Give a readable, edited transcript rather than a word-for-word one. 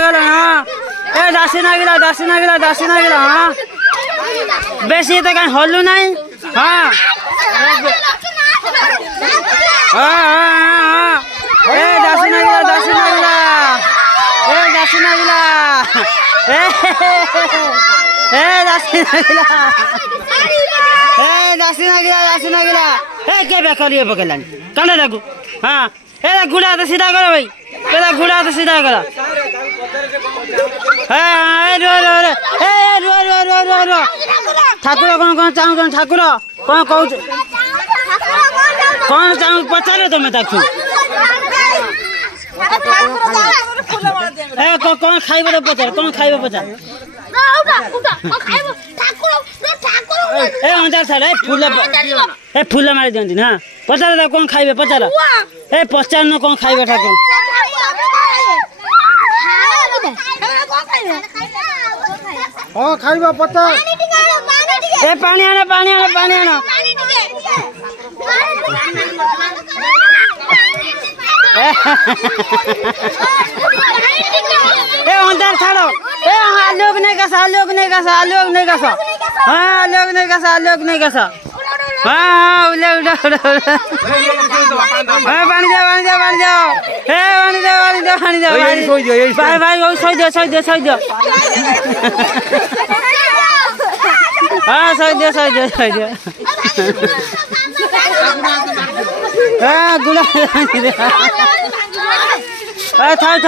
गला हां ए दासी ना गिला हां बेसी त कहीं हल्लू नहीं हां हां ए दासी ना गिला ए दासी ना गिला ए दासी ना गिला ए के बेकलिए पकड़लानी कांडा लागू हां ए गुड़ा तो सीधा करो भाई ए गुड़ा तो सीधा करो ए रो ठाकुर कौन चाहू ठाकुर कौन कहू कौन चाहू पचारो तुम ताकू ए कौन खाइबो तो पचार कौन खाइबो पचार ए अंजार छाड़ ए फूल मारी दियंती ना पचार दा कौन खाइबे पचार ए पचार न कौन खाइबे ठाकुर हां खाइबा पचार ए पानी आना ए अंजार छाड़ो ए आलोक नहीं कसा हां आलोक नहीं कसा हां उले पानी जाओ ए पानी जाओ भाई सोई दो हां सोई दो हां गुला था